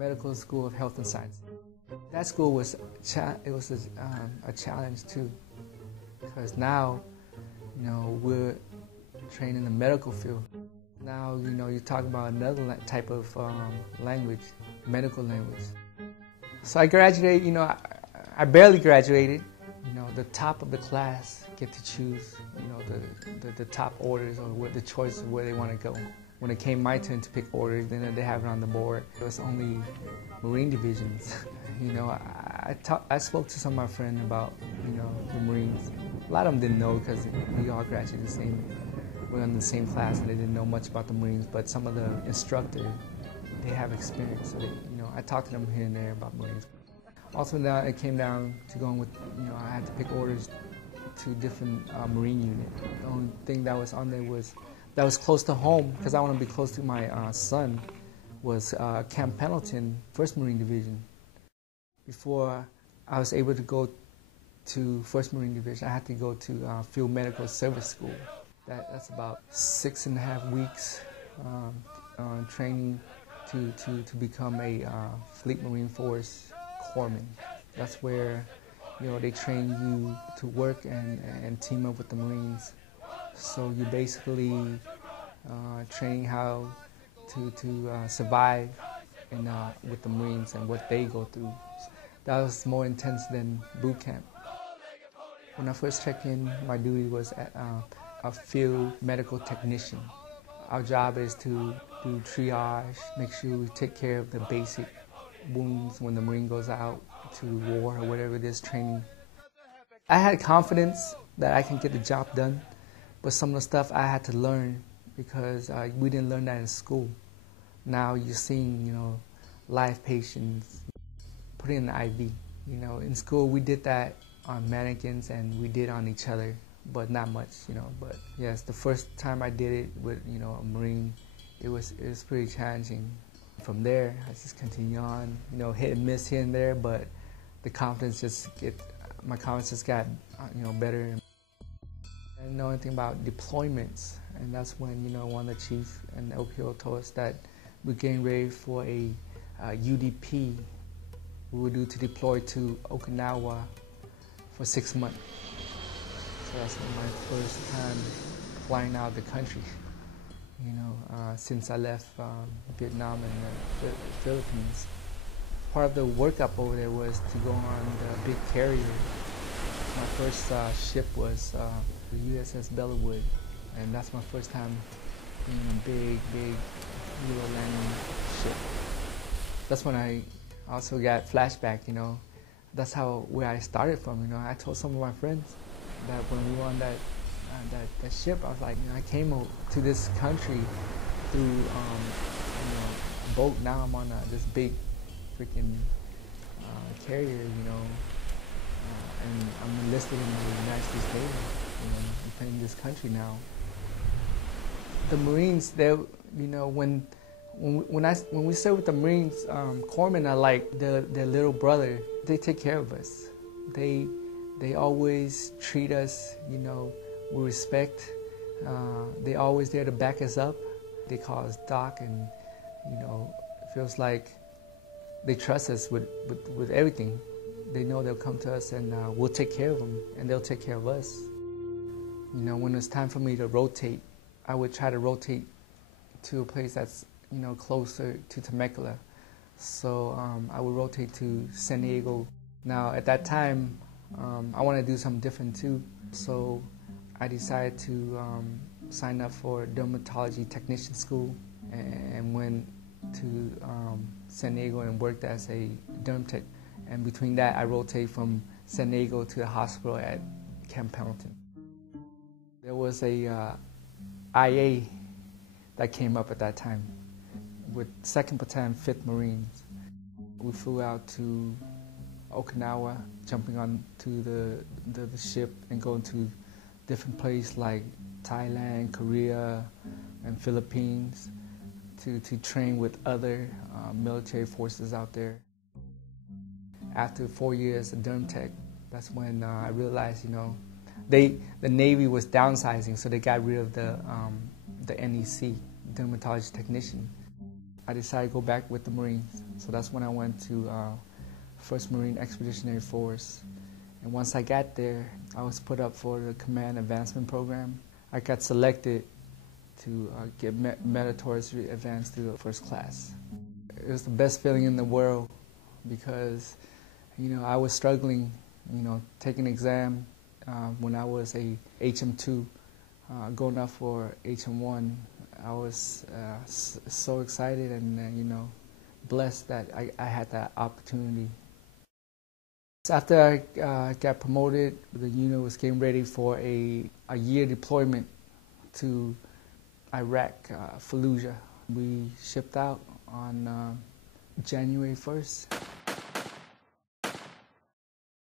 Medical School of Health and Science. That school was a challenge too, because now, we're trained in the medical field. Now, you're talking about another type of language, medical language. So I graduated, I barely graduated. The top of the class get to choose, the top orders or the choice of where they want to go. When it came my turn to pick orders, then they have it on the board. It was only Marine divisions. I spoke to some of my friends about, the Marines. A lot of them didn't know because we all graduated we're in the same class and they didn't know much about the Marines. But some of the instructors, they have experience. So I talked to them here and there about Marines. Also, now it came down to going with, I had to pick orders to different Marine units. The only thing that was on there that was close to home, because I want to be close to my son, was Camp Pendleton, 1st Marine Division. Before I was able to go to 1st Marine Division, I had to go to Field Medical Service School. That's about 6.5 weeks training to become a Fleet Marine Force corpsman. That's where they train you to work and team up with the Marines. So you basically training how to survive with the Marines and what they go through. That was more intense than boot camp. When I first checked in, my duty was a field medical technician. Our job is to do triage, make sure we take care of the basic wounds when the Marine goes out to war or whatever it is, training. I had confidence that I can get the job done, but some of the stuff I had to learn because we didn't learn that in school. Now you're seeing, live patients, put in the IV. In school we did that on mannequins and we did on each other, but not much, But yes, the first time I did it with, a Marine, it was pretty challenging. From there, I just continue on, hit and miss here and there, but my confidence just got, better. I didn't know anything about deployments, and that's when, one of the chiefs and the OPO told us that we're getting ready for a UDP we were due to deploy to Okinawa for 6 months. So that's my first time flying out of the country. Since I left Vietnam and the Philippines. Part of the workup over there was to go on the big carrier. My first ship was the USS Bellewood, and that's my first time being a big Euro landing ship. That's when I also got flashback, That's where I started from, I told some of my friends that when we were on that ship, I was like, I came to this country through a boat. Now I'm on this big freaking carrier, and I'm enlisted in the United States Navy, defending this country now. The Marines, when we serve with the Marines, corpsmen are like their little brother. They take care of us. They always treat us, with respect. They're always there to back us up. They call us Doc, and it feels like they trust us with everything. They know they'll come to us and we'll take care of them, and they'll take care of us. When it's time for me to rotate, I would try to rotate to a place that's closer to Temecula. So I would rotate to San Diego. Now at that time, I want to do something different too. So I decided to sign up for dermatology technician school and went to San Diego and worked as a derm tech. And between that, I rotate from San Diego to the hospital at Camp Pendleton. There was a IA that came up at that time with 2nd Battalion, 5th Marines. We flew out to Okinawa, jumping on to the ship and going to different places like Thailand, Korea, and Philippines to train with other military forces out there. After 4 years of derm tech, that's when I realized, the Navy was downsizing, so they got rid of the NEC, dermatology technician. I decided to go back with the Marines. So that's when I went to 1st Marine Expeditionary Force. And once I got there, I was put up for the Command Advancement Program. I got selected to get meritoriously advanced to the 1st class. It was the best feeling in the world because, I was struggling, taking an exam when I was a HM2, going up for HM1. I was so excited and, blessed that I had that opportunity. After I got promoted, the unit was getting ready for a year deployment to Iraq, Fallujah. We shipped out on January 1st.